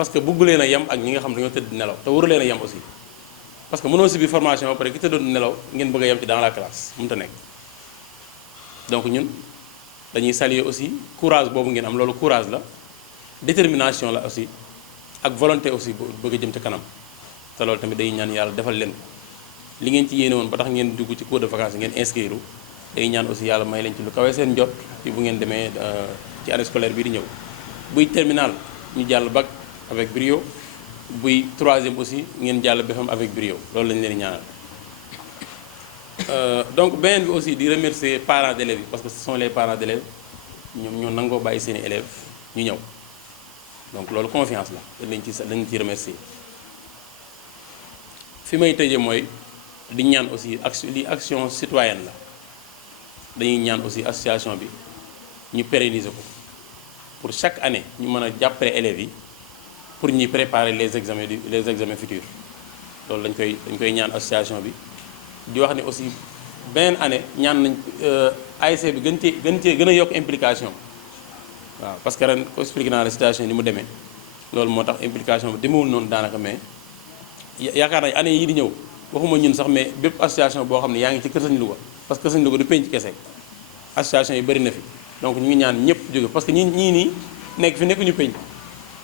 parce que bëggu leen a yem ak ñi nga xam dañoo tëdd nelaw te waru leen a yem aussi parce que mënoo si biir formation ba pare ki tëddoon nelaw ngeen bëgg a yem ci dans la classe mënut a nekk donc ñun dañuy saluer aussi courage boobu ngeen am loolu courage la détermination la aussi ak volonté aussi bëgg a jëm ca kanam te loolu tamit day ñaan yàlla defal leen ko li ngeen ci yéene woon ba tax ngeen dugg ci cours de vacances ngeen inscrire day ñaan aussi yàlla may leen ci lu kawee seen njot ci bu ngeen demee ci année scolaire bii di ñëw buy terminal ñu jàll bac avec brio buy troisième aussi ngeen jàll BFEM avec brio loolu lañu leen ñaanal donc beneen bi aussi di remercier parents d'élèves yi parce que ce sont les parents d'élèves ñoom ñoo nangoo bàyyi seeni élèves ñu ñëw donc loolu confiance la dañ ci remercier fi may tëjee mooy di ñaan aussi action citoyenne la dañuy ñaan aussi association bi ñu pérenniser ko pour chaque année ñu mën a jàppale élèves yi pour ñuy préparer les examens futurs loolu dañ koy ñaan association bi di wax ne aussi beneen année ñaan nañ ASC bi gën a yokk implication waaw parce que ren ko expliqué naa la situation ni mu demee loolu moo tax implication bi demewul noonu daanaka mais yaakaar nañ année yi di ñëw waxuma ñun sax mais bépp association boo xam ne yaa ngi ci Kër Sëñ Louga parce que Kër Sëñ Louga du penc kese association yi bëri na fi donc ñu ngi ñaan ñëpp jóge parce que ñii nii nekk fi nekkuñu penc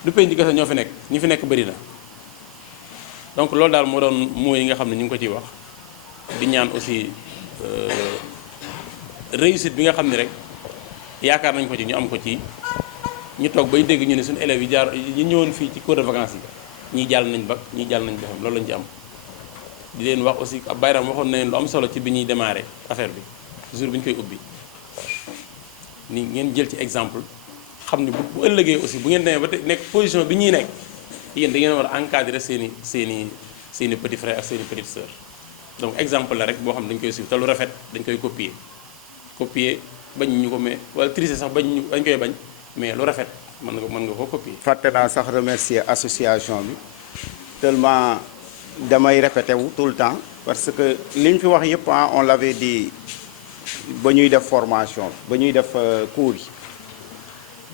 du penc kese ñoo fi nekk ñi fi nekk bëri na donc loolu daal moo doon mooy yi nga xam ne ñu ngi ko ciy wax di ñaan aussi réussite bi nga xam ne rek yaakaar nañ ko ci ñu am ko ci ñu toog bay dégg ñu ne suñu élèves yi ñëwoon fii ci cours de vacances yi ñii jàll nañ bac ñii jàll nañ BFEM loolu lañ ci am di leen wax aussi ab Bayram waxoon na leen lu am solo ci bi ñuy démarrer affaire bi jour bi ñu koy ubbi ni ngeen jël ci exemple xam ne bu ëllëgee aussi bu ngeen demee ba nekk position bi ñuy nekk yéen da ngeen war a encadrer seeni petit frère ak seeni petite sœur donc exemple la rek boo xam ne dañ koy suivre te lu rafet dañ koy copier bañ ñu ko mais wala tricher sax dañ koy bañ mais lu rafet mën nga ko copier. fàtte naa sax remercier association bi tellement damay répété wu tout le temps parce que li ñu fi wax yëpp on l'avait dit ba ñuy def formation ba ñuy def cours yi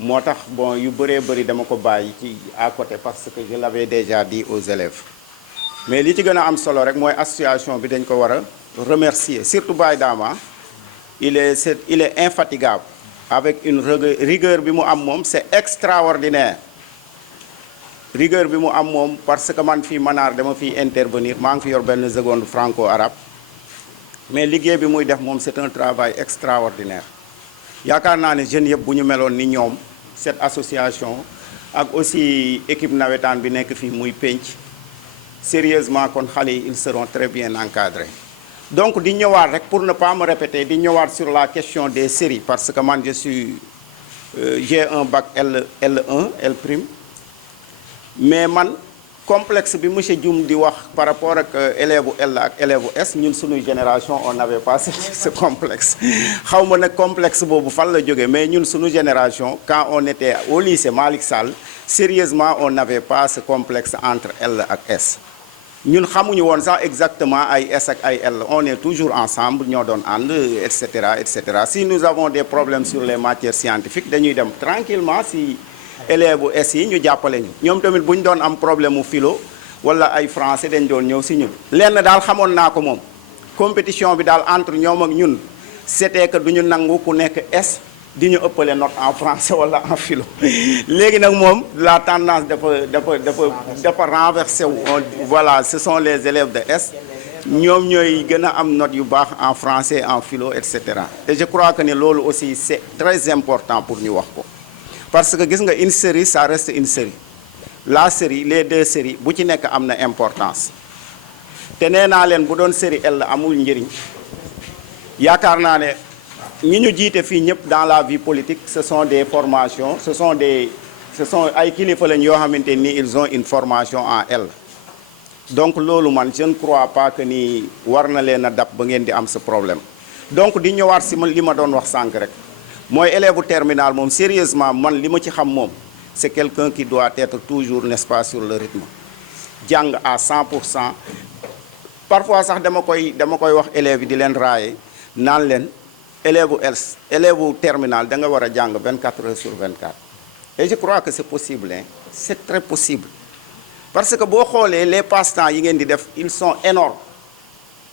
moo tax bon yu bëree bëri dama ko bàyyi ci à côté parce que je l'avais déjà dit aux élèves mais li ci gën a am solo rek mooy association bi dañ ko war a remercier surtout Baye Dama il est infatigable avec une rigueur bi mu am moom c'est extraordinaire rigueur bi mu am moom parce que man fii Manar dama fiy intervenir maa ngi fi yor benn seconde franco-arabe mais liggéey bi muy def moom c'est un travail extraordinaire yaakaar naa ne jeunes yëpp bu ñu meloon ni ñoom cette association ak aussi équipe nawetaan bi nekk fii muy penc sérieusement kon xale yi ils seront très bien encadrés donc di ñëwaat rek pour ne pas me répéter di ñëwaat sur la question des séries parce que man j'ai un bac L1 L prime mais man complexe bi monsieur Dioum di wax par rapport ak élève L ak élève S ñun suñuy génération on n'avait pas ce complexe xaw ma nag complexe boobu fan la jógee mais ñun suñu génération quand on était au lycée Malick Sall sérieusement on n'avait pas ce complexe entre L ak S ñun xamuñu woon sax exactement ay S ak ay L on est toujours ensemble ñoo doon ànd et cetera si nous avons des problèmes sur les matières scientifiques dañuy dem tranquillement si élèves S yi ñu jàppale ñu ñoom tamit bu ñu doon am problème mu philo wala ay français dañ doon ñëw si ñun lenn daal xamoon naa ko moom compétition bi daal entre ñoom ak ñun c'était que du ñu nangu ku nekk S di ñu ëppale note en français wala en philo léegi nag moom la tendance dafa renversé wu voilà ce sont les élèves de S ñoom ñooy gën a am note yu baax en français en philo et cetera et je crois que ne loolu aussi c'est très important pour ñu wax ko parce que gis nga une série ça reste une série la série les deux séries bu ci nekk am na importance te nee naa leen bu doon série L amul njëriñ yaakaar naa ne ñi ñu jiite fii ñëpp dans la vie politique ce sont des formations ce sont ay kilifa lañ yoo xamante ni ils ont une formation en L donc loolu man je ne crois pas que ni war na leen a dab ba ngeen di am ce problème donc di ñëwaat si li ma doon wax sànq rek mooy élève bu terminal moom sérieusement man li ma ci xam moom c'est quelqu'un qui doit être toujours n'est-ce pas sur le rythme jàng à 100% parfois sax dama koy wax élèves yi di leen raaye naan leen élève bu terminal da nga war a jàng 24 heures sur 24 et je crois que c'est possible hein, c'est très possible parce que boo xoolee les passe-temps yi ngeen di def ils sont énormes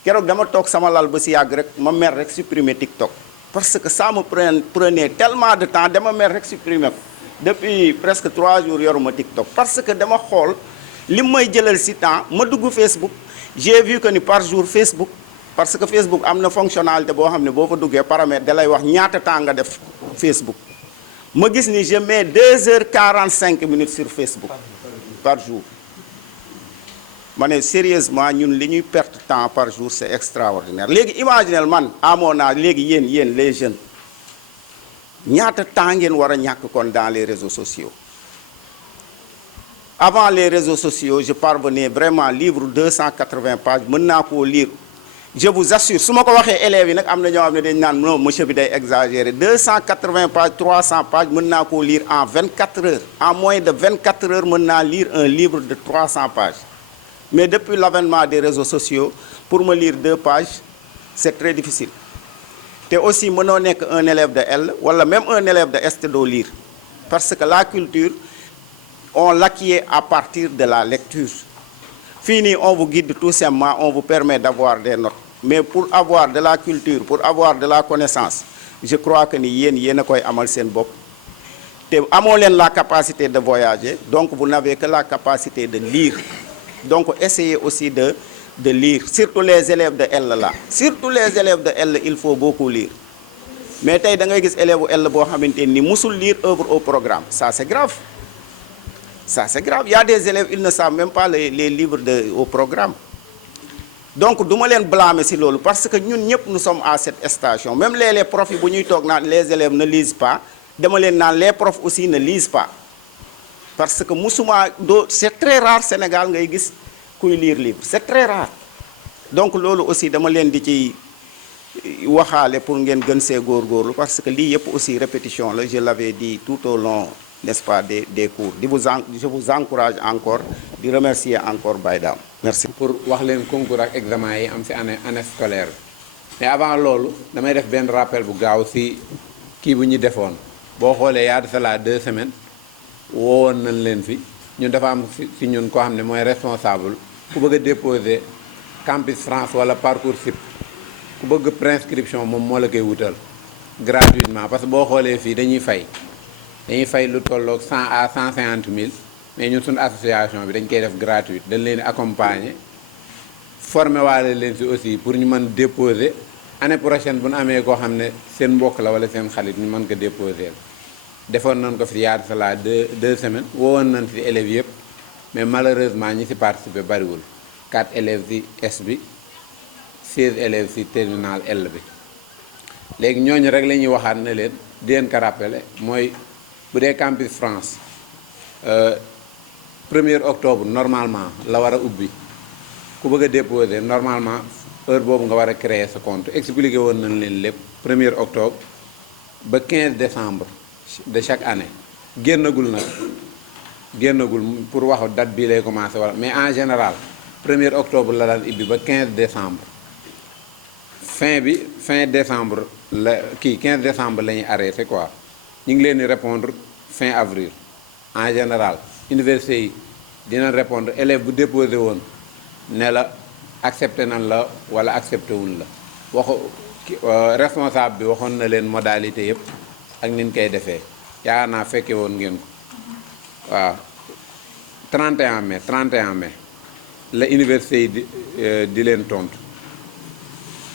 keroog dama toog sama lal ba si yàgg rek ma mer rek supprimer TikTok parce que ça me prenait tellement de temps dama mer rek supprimer ko depuis presque 3 jours yoruma TikTok parce que dama xool li may jëlal si temps ma dugg Facebook j'ai vu que ni par jour Facebook parce que Facebook am na fonctionnalité boo xam ne boo fa duggee paramètre da lay wax ñaata temps nga def Facebook ma gis ni je mets 2h45 minutes sur Facebook par jour ma ne sérieusement ñun li ñuy perte temps par jour c'est extraordinaire léegi imaginez man amoon naa léegi yéen les jeunes ñaata temps ngeen war a ñàkk kon dans les réseaux sociaux avant les réseaux sociaux je parvenais vraiment livre 280 pages mën naa koo lire je vous assure su ma ko waxee élèves yi nag am na ñoo xam ne dañ naan non monsieur bi day exagérer 280 pages 300 pages mën naa koo lire en 24 heures en moins de 24 heures mën naa lire un livre de 300 pages mais depuis l'avènement des réseaux sociaux pour me lire 2 pages c'est très difficile te aussi mënoo nekk un élève de L wala même un élève de S te doo lire parce que la culture on l'acquiert à partir de la lecture fii nii on vous guide tout simplement on vous permet d'avoir des notes mais pour avoir de la culture pour avoir de la connaissance je crois que ni yéen a koy amal seen bopp te amoo leen la capacité de voyager donc vous n'avez que la capacité de lire donc essayez aussi de lire surtout les élèves de L là surtout les élèves de L il faut beaucoup lire mais tey da ngay gis élève L boo xamante ni musul lire œuvre au programme ça c'est grave ça c'est grave il y a des élèves ils ne savent même pas les livres au programme donc du ma leen blâmer ci loolu parce que ñun ñëpp nous sommes à cette station même les profs yi bu ñuy toog naan les élèves ne lisent pas dama leen naan les profs aussi ne lisent pas parce que musuma c'est très rare Sénégal ngay gis kuy lire livre c'est très rare donc loolu aussi dama leen di ci waxaale pour ngeen gën see góorgóorlu parce que lii yëpp aussi répétition la je l'avais dit tout au long n'est-ce pas des cours je vous encourage encore di remercier encore Baye Dame merci. pour wax leen concours ak examen yi am ci année scolaire bi mais avant loolu damay def benn rappel bu gaaw ci kii bu ñu defoon boo xoolee yaa de cela 2 semaines woowoon nañ leen fi ñun dafa am ci ñun koo xam ne mooy responsable ku bëgg a déposer campus France wala Parcoursup ku bëgg préinscription moom moo la koy wutal gratuitement parce que boo xoolee fii dañuy fay lu tolloog 100 à 150 000 mais ñun suñu association bi dañ koy def gratuite dañ leen accompagner former waale leen ci aussi pour ñu mën déposer année prochaine bu ñu amee koo xam ne seen mbokk la wala seen xarit ñu mën ko déposer defoon nañ ko fi yaatu cela 2 semaines woowoon nañ ci élèves yëpp mais malheureusement ñi ci participer bariwul 4 élèves ci S bi 16 élèves ci terminal L bi léegi ñooñu rek la ñuy waxaat ne leen di leen ko rappeler mooy bu dee campus France 1er octobre normalement la war a ubbi ku bëgg a déposer normalement heure boobu nga war a créer sa compte expliqué woon nañ leen lépp 1er octobre ba 15 décembre de chaque année génnagul pour wax date bii lay commencer wala mais en général 1er octobre la daan ibbi ba 15 décembre fin décembre la 15 décembre la ñuy arrêté quoi ñu ngi leen di répondre fin avril en général université yi dina répondre élève bu déposé woon ne la accepté nañ la wala accepté wuñ la responsable bi waxoon na leen modalité yëpp ak ni ñu koy defee yaakaar naa fekke woon ngeen ko waaw 31 mai la université yi di leen tontu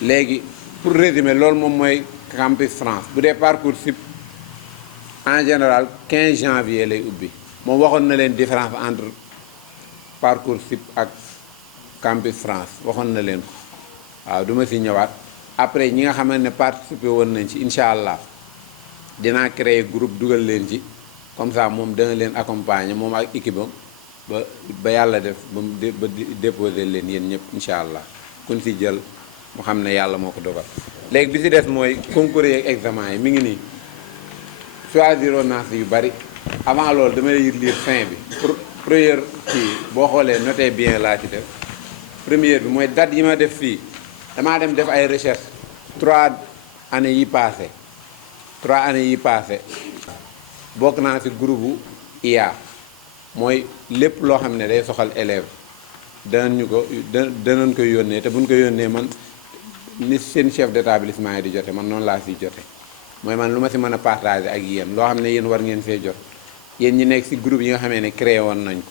léegi pour résumer loolu moom mooy campus France bu dee Parcoursup en général 15 janvier lay ubbi moom waxoon na leen différence entre Parcoursup ak campus France waxoon na leen ko waaw duma ci ñëwaat après ñi nga xamante ne participer woon nañ ci incha allah dinaa créer groupe dugal leen ci comme ça moom dana leen accompagner moom ak équipe am ba yàlla def ba déposer leen yéen ñëpp incha allah kun ci jël mu xam ne yàlla moo ko dogal léegi bi ci des mooy concours yeeg examen yi mi ngi nii choisiroon naa ci yu bari avant loolu damay lire fin bi pour première kii boo xoolee notez bien laa ci def première bi mooy date yi ma def fii damaa dem def ay recherche 3 années yi passé bokk naa ci groupe IA mooy lépp loo xam ne day soxal élève danañ ko yónnee te buñ ko yónnee man ni seen chef d'établissement yi di jote man noonu laa siy jote mooy man lu ma si mën a partager ak yéen loo xam ne yéen war ngeen see jot yéen ñi nekk ci groupe yi nga xamee ne créé woon nañ ko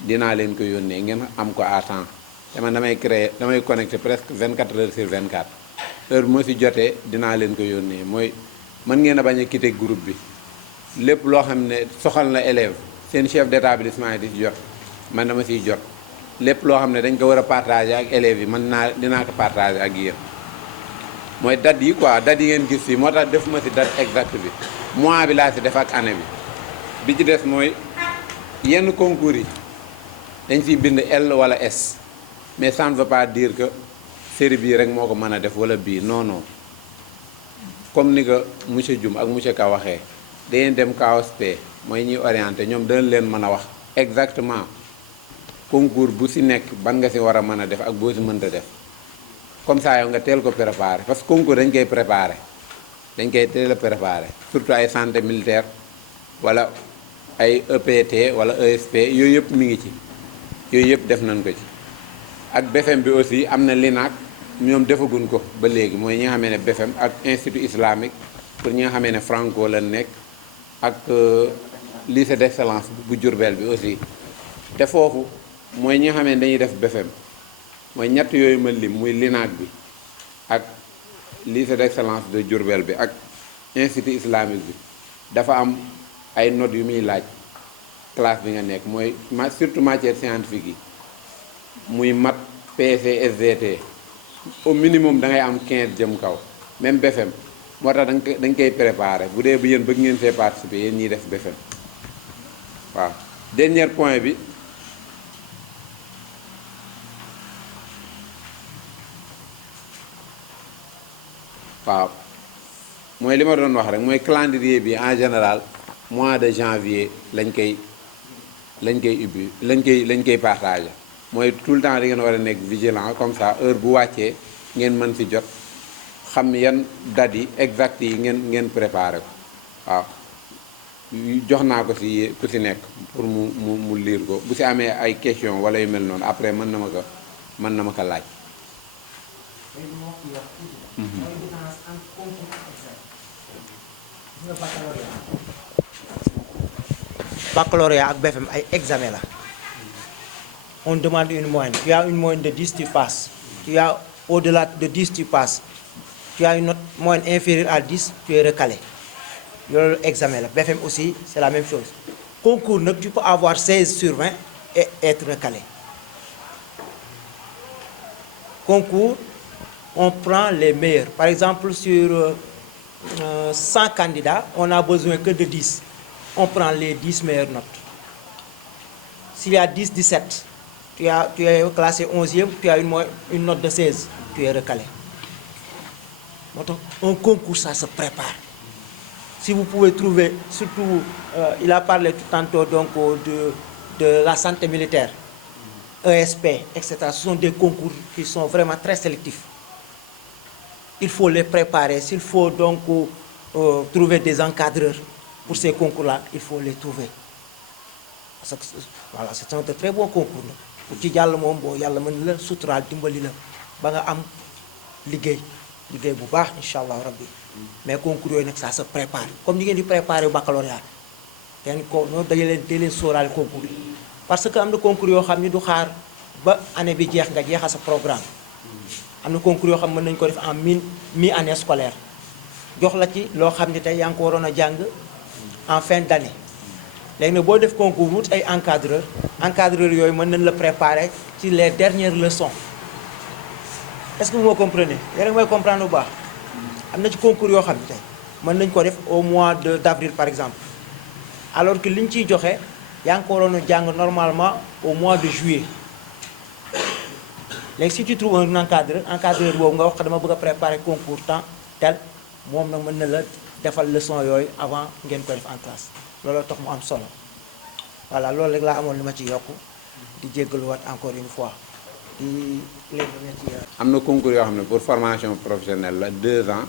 dinaa leen ko yónnee ngeen am ko à temps te man damay connecté presque 24 heures sur 24 heure bu ma si jotee dinaa leen ko yónnee mooy mën ngeen a bañ a quitter groupe bi lépp loo xam ne soxal na élève seen chef d'établissement yi di si jot man dama siy jot lépp loo xam ne dañ ko war a partager ak élèves yi dinaa ko partager ak yéen mooy date yi quoi date yi ngeen gis fii moo tax defuma si date exacte bi mois bi laa si def ak année bi ci des mooy yenn concours yi dañ siy bind L wala S mais ça ne veut pas dire que série bii rek moo ko mën a def wala bii non non comme ni ko monsieur Dioum ak monsieur Ka waxee dangeen dem KOSP mooy ñuy orienté ñoom dana leen mën a wax exactement concours bu si nekk ban nga si war a mën a def ak boo si mënta def comme ça yow nga teel ko préparé parce que concours dañ koy préparé dañ koy teel a préparé surtout ay santé militaire wala ay EPT wala ESP yooyu yëpp mi ngi ci yooyu yëpp def nañ ko ci ak BFM bi aussi am na LINAC ñoom defaguñ ko ba léegi mooy ñi nga xamee ne BFM ak institut islamique pour ñi nga xamee ne franco la nekk ak lycée d'excellence bu Diourbel bi aussi te foofu mooy ñi nga xamee ne dañuy def BFM mooy ñett yooyu ma lim muy LINAC bi ak lycée d'excellence de Diourbel bi ak institut islamique bi dafa am ay notes yu muy laaj classe bi nga nekk mooy surtout matière scientifique yi muy maths PC SVT au minimum da ngay am 15 jëm kaw même BFM moo tax dañ koy préparer bu dee bu yéen bëgg ngeen see participer yéen ñiy def BFM waaw dernier point bi waaw mooy li ma doon wax rek mooy calendrier bi en général mois de janvier lañ koy ubbi lañ koy partager mooy tout le temps da ngeen war a nekk vigilant comme ça heure bu wàccee ngeen mën ci jot xam yan dates yi exact yi ngeen préparé ko waaw jox naa ko ci ku ci nekk pour mu lire ko bu ci amee ay question wala yu mel noonu après mën na ma ko laaj. Baccalauréat ak BFM ay examen la on demande une moyenne. Tu as une moyenne de 10, tu passes. Tu as au-delà de 10, tu passes. Tu as une note moyenne inférieure à 10, tu es recalé. Le examen là. BFM aussi, c'est la même chose. Concours, tu peux avoir 16 sur 20 et être recalé. Concours, on prend les meilleurs. Par exemple, sur 100 candidats, on n'a besoin que de 10. On prend les 10 meilleures notes. S'il y a 10, 17, tu es classé 11e, tu as une note de 16, tu es recalé. Donc, un concours, ça se prépare. Si vous pouvez trouver, surtout, il a parlé tout tantôt donc, de la santé militaire, ESP, etc. Ce sont des concours qui sont vraiment très sélectifs. Il faut les préparer. S'il faut donc trouver des encadreurs pour ces concours-là, il faut les trouver. Parce que, voilà, c'est un très bon concours. Pour que yalla mom bo yalla mën la sutural dimbali la ba nga am liggéey bu baax inshallah rabbi mais concours yoy nak ça se prépare comme ni ngeen di préparer baccalauréat ten ko no dajé leen sóoraale concours parce que am na concours yoo xam ni du xaar ba année bi jeex nga jeexal sa programme am na concours yoo xam mën nañu ko def en mi année scolaire jox la ci loo xam ni tey yaa ngi ko waroon a jàng en fin d'année léegi nag boo def concours wut ay encadreur yooyu mën nañ la préparer ci les dernières leçons est-ce que vous me comprenez yéen a ngi may comprendre bu baax am na ci concours yoo xam ne tey mën nañ ko def au mois d'avril par exemple alors que li ñu ciy joxe yaa ngi ko waroon a jàng normalement au mois de juillet léegi si tu trouves un encadreur boobu nga wax dama bëgg a préparer concours temps tel moom nag mën na la defal leçon yooyu avant ngeen ko def en classe looloo tax mu am solo voilà loolu rek laa amoon li ma ci yokk di jéggaluwaat encore une fois di léegi ci am na concours yoo xam ne pour formation professionnelle la 2 ans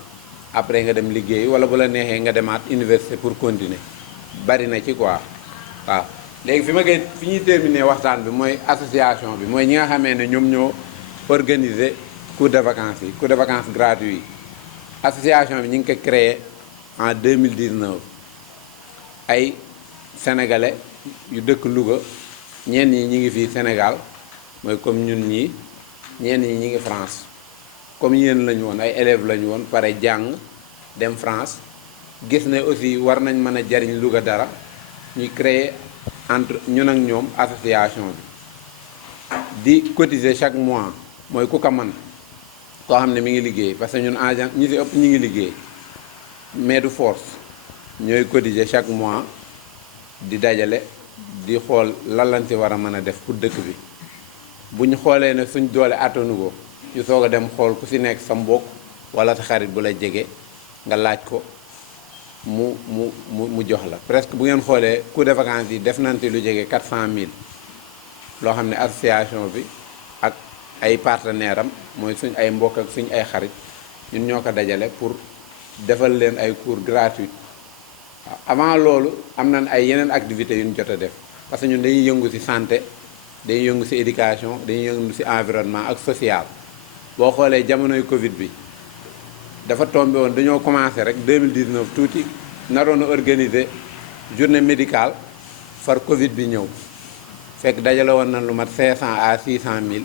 après nga dem liggéey wala bu la neexee nga demaat université pour continuer bari na ci quoi waaw. léegi fi ñuy terminer waxtaan bi mooy association bi mooy ñi nga xamee ne ñoom ñoo organiser cours de vacances yi cours de vacances gratuits yi association bi ñu ngi ko créé en 2019 ay sénégalais yu dëkk Louga ñenn ñi ñi ngi fii Sénégal mooy comme ñun ñii ñenn ñi ñi ngi France comme yéen lañu woon ay élèves lañu woon pare jàng dem France gis ne aussi war nañ mën a jariñ Louga dara ñuy créer entre ñun ak ñoom association bi di cotiser chaque mois mooy ku ko man koo xam ne mi ngi liggéey parce que ñun agent ñi ci ëpp ñi ngi liggéey mais du force ñooy cotiser chaque mois di dajale di xool lan lañ ci war a mën a def pour dëkk bi bu ñu xoolee ne suñ doole attanu ko ñu soog a dem xool ku ci nekk sa mbokk wala sa xarit bu la jege nga laaj ko mu jox la presque bu ngeen xoolee cours de vacances yi def nañ ci lu jege 400000 loo xam ne association bi ak ay partenaires am mooy suñ ay mbokk ak suñ ay xarit ñun ñoo ko dajale pour defal leen ay cours gratuits avant loolu am nañ ay yeneen activités yu ñu jot a def parce que ñun dañuy yëngu ci santé dañuy yëngu ci éducation dañuy yëngu ci environnement ak social boo xoolee jamonoy Covid bi dafa tombé woon dañoo commencé rek 2019 tuuti naroon a organiser journée médicale far Covid bi ñëw fekk dajale woon nañ lu mat 500 à 600000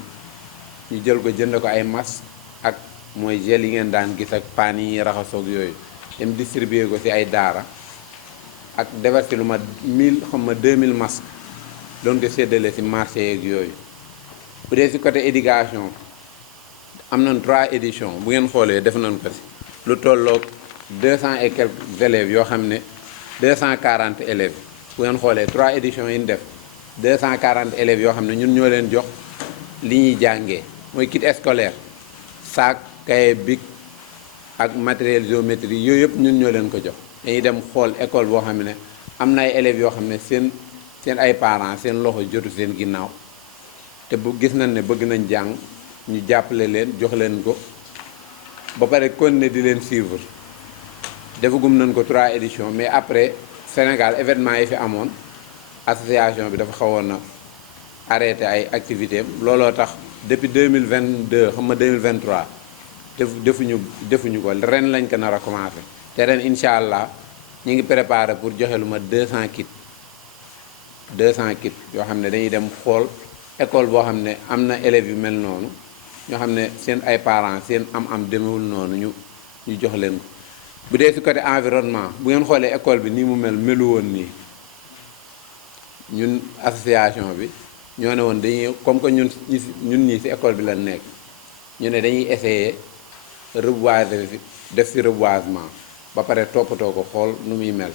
ñu jël ko jënd ko ay masques ak mooy gel yi ngeen daan gis ak paan yi raxasoog yooyu dem distribuer ko ci ay daara ak defar ci lu mat 1000 xam nga 2000 masques doon ko séddale ci marché yeeg yooyu. bu dee ci côté éducation am nañ 3 éditions bu ngeen xoolee def nañ ko ci lu tolloog 200 et quelques élèves yoo xam ne 240 élèves bu ngeen xoolee 3 éditions yi ñu def 240 élèves yoo xam ne ñun ñoo leen jox li ñuy jàngee mooy kit scolaire sac cahier bic ak matériel géométrie yooyu yëpp ñun ñoo leen ko jox. dañuy dem xool école boo xam ne am na ay élèves yoo xam ne seen ay parents seen loxo jotu seen ginnaaw te bu gis nañ ne bëgg nañ jàng ñu jàppale leen jox leen ko ba pare continuer di leen suivre defagum nañ ko 3 éditions mais après Sénégal événement yi fi amoon association bi dafa xawoon na arrêté ay activités am looloo tax depuis 2022 xam nga 2023 defuñu ko ren lañ ko nar a commencé te ren incha allah ñu ngi préparé pour joxe lu ma 200 kits yoo xam ne dañuy dem xool école boo xam ne am na élèves yu mel noonu ñoo xam ne seen ay parents seen am demewul noonu ñu jox leen ko. bu dee ci côté environnement bu ngeen xoolee école bi nii mu melu woon nii ñun association bi ñoo ne woon dañuy comme que ñun ñii ci école bi la nekk ñu ne dañuy essayer reboiser def ci reboisement ba pare toppatoo ko xool nu muy mel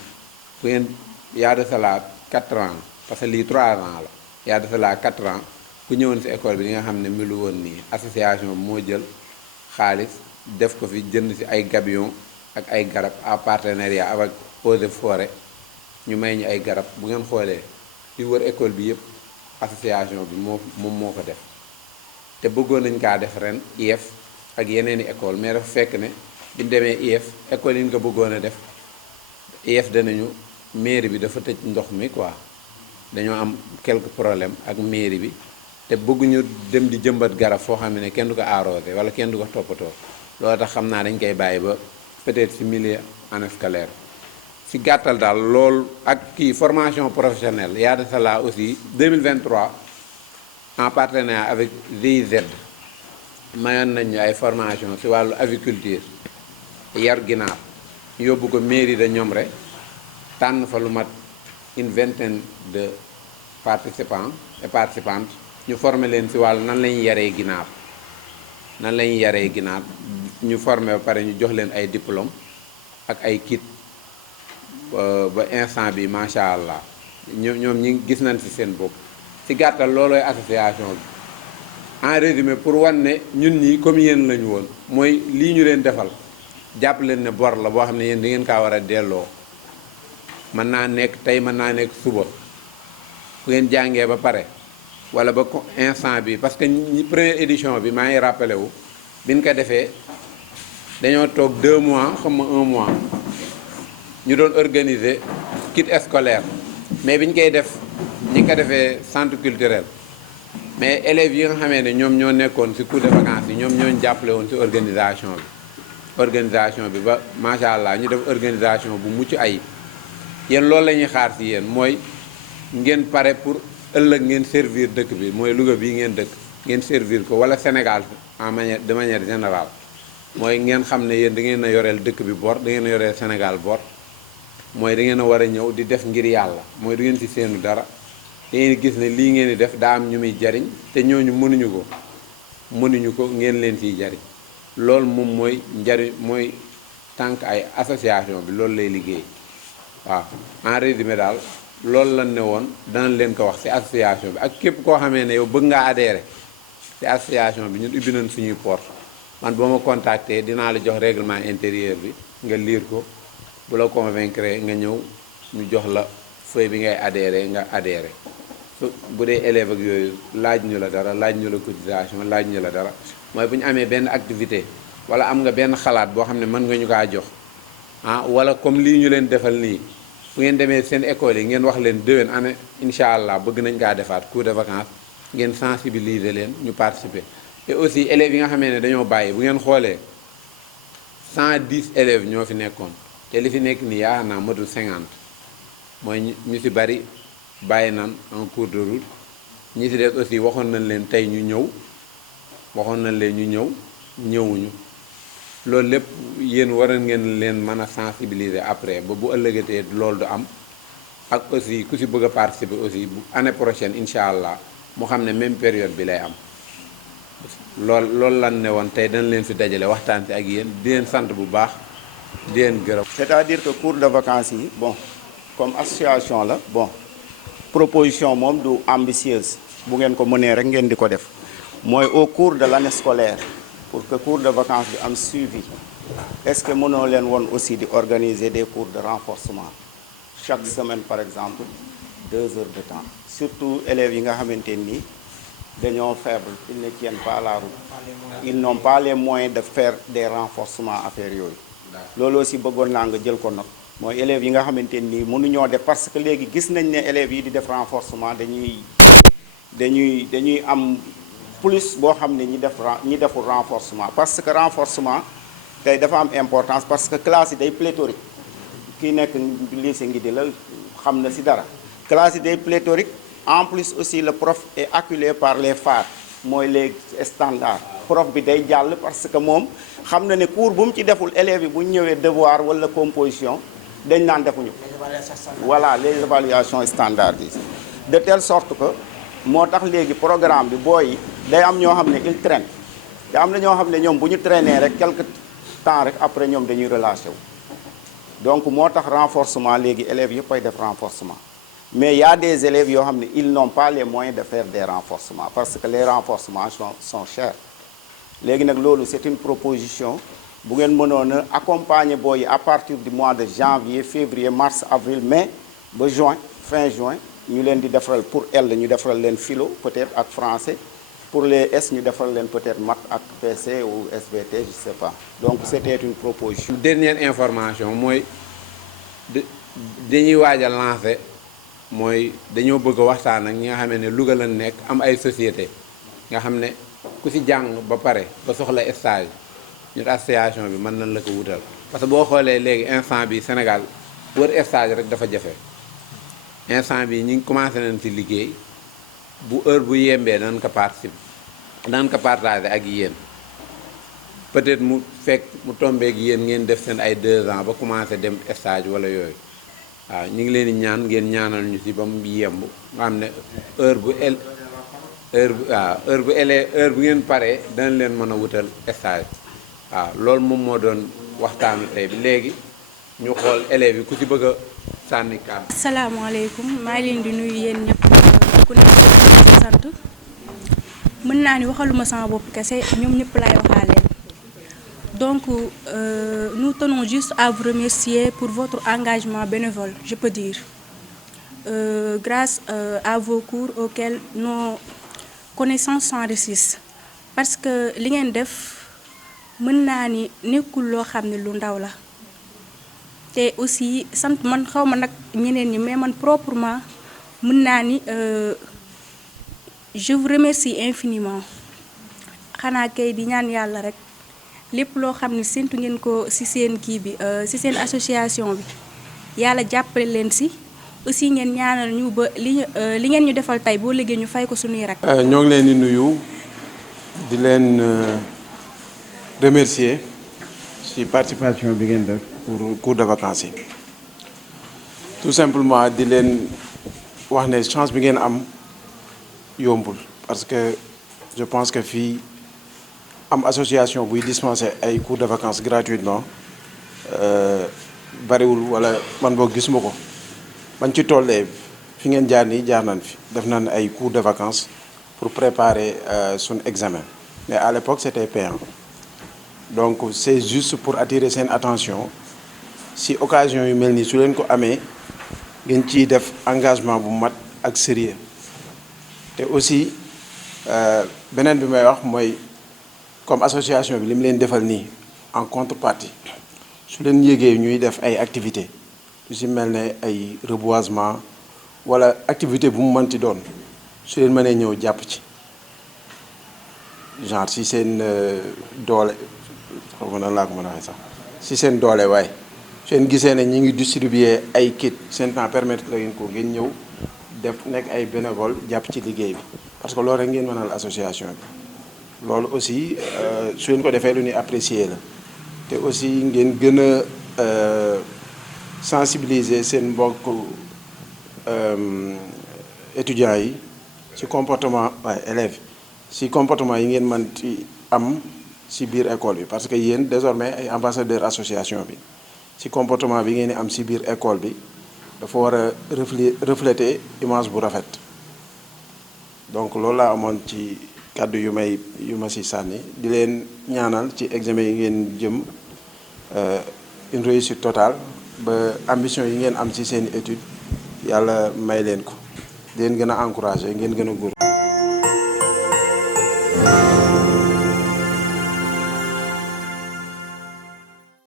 bu ngeen yaa de cela 4 ans parce que lii 3 ans la yaa de cela 4 ans ku ñëwoon ci école bi di nga xam ne melu woon nii association bi moo jël xaalis def ko fi jënd ci ay gabion ak ay garab en partenariat avec Eaux et Forêts ñu may ñu ay garab bu ngeen xoolee li wër école bi yëpp association bi moom moo ko def te bëggoon nañ kaa def ren IEF ak yeneeni école mais dafa fekk ne bi ñu demee IEF école yi ñu ko bëggoon a def IEF danañu mairie bi dafa tëj ndox mi quoi dañoo am quelques problèmes ak mairie bi te bëgguñu dem di jëmbat garab foo xam ne kenn du ko arrosé wala kenn du ko toppatoo loolu tax xam naa dañ koy bàyyi ba peut-être ci milieu année scolaire ci gàttal daal loolu ak kii formation professionnelle yaa de cela aussi 2023 en partenariat avec GIZ mayoon nañu ay formation ci wàllu aviculture yar ginaar ñu yóbbu ko mairie de Ñomre tànn fa lu mat une vingtaine de participants et participantes ñu former leen ci wàllu nan la ñuy yaree ginaar ñu former ba pare ñu jox leen ay diplôme ak ay kit ba instant bi macha allah ñoom ñi gis nañ ci seen bopp ci gàttal loolooy association bi en résumé pour wan ne ñun ñi comme yéen lañu woon mooy lii ñu leen defal jàpp leen ne bor la boo xam ne yéen da ngeen kaa war a delloo mën naa nekk tey mën naa nekk suba bu ngeen jàngee ba pare wala ba instant bi parce que première édition bi maa ngi rappelé wu bi ñu ko defee dañoo toog 2 mois xam nga 1 mois ñu doon organiser kit scolaire mais bi ñu koy def ñi ngi ko defee centre culturel mais élèves yi nga xamee ne ñoom ñoo nekkoon ci cours de vacances yi ñoom ñoo jàppale woon ci organisation bi ba macha allah ñu def organisation bu mucc ayib yéen loolu la ñuy xaar ci yéen mooy ngeen pare pour ëllëg ngeen servir dëkk bi mooy Louga bii ngeen dëkk ngeen servir ko wala Sénégal de manière générale mooy ngeen xam ne yéen da ngeen a yoreel dëkk bi bor da ngeen a yoreel Sénégal bor mooy da ngeen a war a ñëw di def ngir yàlla mooy du ngeen ci seenu dara da ngeen gis ne lii ngeen di def daa am ñu muy jariñ te ñooñu mënuñu ko ngeen leen ciy jariñ loolu moom mooy njariñ mooy tànk ay association bi loolu lay liggéey waaw en résumé daal loolu lan ne woon danañ leen ko wax ci association bi ak képp koo xamee ne yow bëgg ngaa adhéré ci association bi ñun ubbi nañ suñuy porte man boo ma contacté dinaa la jox règlement intérieur bi nga lire ko bu la convaincre nga ñëw ñu jox la feuille bi ngay adhéré nga adhéré bu dee élève ak yooyu laaj ñu la dara laaj ñu la cotisation laaj ñu la dara mooy bu ñu amee benn activité wala am nga benn xalaat boo xam ne mën nga ñu kaa jox wala comme lii ñu leen defal nii bu ngeen demee seen école yi ngeen wax leen déwén année incha allah bëgg nañ kaa defaat cours de vacances ngeen sensibiliser leen ñu participer. et aussi élèves yi nga xamee ne dañoo bàyyi bu ngeen xoolee 110 élèves ñoo fi nekkoon te li fi nekk nii yaakaar naa matul 50 mooy ñu ci bari bàyyi nan en cours de route ñi ci des aussi waxoon nañ leen tey ñu ñëw ñëwuñu loolu lépp yéen war ngeen leen mën a sensibiliser après ba bu ëllëgatee loolu du am ak aussi ku ci bëgg a participer aussi bu année prochaine incha allah mu xam ne même période bi lay am loolu lan ne woon tey dañ leen fi dajale waxtaan ci ak yéen di leen sant bu baax di leen gërëm. c'est-à-dire que cours de vacances yi bon comme association la bon proposition moom du ambitieuse bu ngeen ko mënee rek ngeen di ko def mooy au cours de l'année scolaire pour que cours de vacances bi am suivi est-ce que mënoo leen woon aussi di organiser des cours de renforcement chaque semaine par exemple 2 heures de temps surtout élèves yi nga xamante nii dañoo faible ils ne tiennent pas la route ils n'ont pas les moyens de faire des renforcements affaires yooyu loolu aussi bëggoon naa nga jël ko nag mooy élèves yi nga xamante nii mënuñoo def parce que léegi gis nañ ne élèves yi di def renforcement dañuy am plus boo xam ne ñi deful renforcement parce que renforcement tey dafa am importance parce que classe yi day pléthorique kii nekk lycée ngi di la xam na ci dara classe yi day pléthorique en plus aussi le prof est acculé par les phares mooy les standards prof bi day jàll parce que moom xam na ne cours bu mu ci deful élèves yi bu ñu ñëwee devoir wala composition dañ naan defuñu voilà les évaluations standardisées de telle sorte que moo tax léegi programme bi booy day am ñoo xam ne il traîne te am na ñoo xam ne ñoom bu ñu traîner rek quelque temps rek après ñoom dañuy relâché wu donc moo tax renforcement léegi élèves yëpp ay def renforcement mais il y a des élèves yoo xam ne ils n'ont pas les moyens de faire des renforcements parce que les renforcements sont chers léegi nag loolu c'est une proposition bu ngeen mënoon a accompagner booy yi à partir du mois de janvier février mars avril mai ba juin fin juin ñu leen di defaral pour L ñu defaral leen philo peut-être ak français pour les S ñu defaral leen peut-être maths ak PC ou SVT je sais pas donc c'était une proposition. Dernière information mooy dañuy waaj a lancer mooy dañoo bëgg a waxtaan ak ñi nga xam ne Louga lañ nekk am ay société nga xam ne ku ci jàng ba pare ba soxla stage ñu association bi mën nañ la ko wutal parce que boo xoolee léegi instant bi Sénégal wër stage rek dafa jafe. instant bi ñi ngi commencé nañ ci liggéey bu heure bu yembee danañ ko participer danañ ko partager ak yéen peut-être mu fekk mu tombeek yéen ngeen def seen ay 2 ans ba commencé dem stage wala yooyu waaw ñu ngi leen di ñaan ngeen ñaanal ñu ci ba mu yemb nga xam ne heure bu ngeen paree danañ leen mën a wutal stage waaw loolu moom moo doon waxtaanu tey bi léegi ñu xool élèves yi ku ci bëgg a sànni kàddu. asalaamaaleykum maa ngi leen di nuyu yéen ñëpp ku nekk sant mën naa ni waxaluma sama bopp kese ñoom ñëpp laay waxaaleel donc nous tenons juste à vous remercier pour votre engagement bénévole je peux dire grâce à vos cours auxquels nos connaissances s'enrichissent parce que li ngeen def mën naa ni nekkul loo xam ne lu ndaw la te aussi sant man xaw ma nag ñeneen ñi mais man proprement mën naa ni je vous remercie infiniment xanaa kay di ñaan yàlla rek lépp loo xam ne séntu ngeen ko ci seen kii bi ci seen association bi yàlla jàppale leen ci aussi ngeen ñaanal ñu ba li ngeen ñu defal tey boo liggéey ñu fay ko suñuy rek. ñoo ngi leen di nuyu di leen remercier ci participation bi ngeen def pour cours de vacances yi tout simplement di leen wax ne chance bi ngeen am yombul parce que je pense que fii am association buy dispenser ay cours de vacances gratuitement bariwul wala man boog gisuma ko man ci tollee fi ngeen jaar nii jaar nañ fi def nañ ay cours de vacances pour préparer son examen mais à l'époque c'était payant donc c'est juste pour attirer seen attention si occasion yu mel nii su leen ko amee ngeen ciy def engagement bu mat ak sérieux te aussi beneen bi may wax mooy comme association bi li mu leen defal nii en contrepartie su leen yégee ñuy def ay activités lu si mel ne ay reboisement wala activité bu mu mënti doon su leen mënee ñëw jàpp ci genre si seen doole xaw ma nan laa ko mën a waxee sax si seen doole waaye su leen gisee ne ñi ngi distribuer ay kit seen temps permettre la ngeen ko ngeen ñëw def nekk ay bénévole jàpp ci liggéey bi parce que loolu rek ngeen mënal association bi loolu aussi su leen ko defee lu ñuy apprécier la te aussi ngeen gën a sensibiliser seen mbokk étudiants yi ci comportement waaye élèves ci comportement yi ngeen mën ci am ci biir école bi parce que yéen désormais ay ambassadeur association bi ci comportement bi ngeen di am ci biir école bi dafa war a refléter image bu rafet donc loolu laa amoon ci kàddu yu ma ci sànni di leen ñaanal ci examen yi ngeen jëm une réussite totale ba ambition yi ngeen am ci seen étude yàlla may leen ko di leen gën a encourager ngeen gën a góor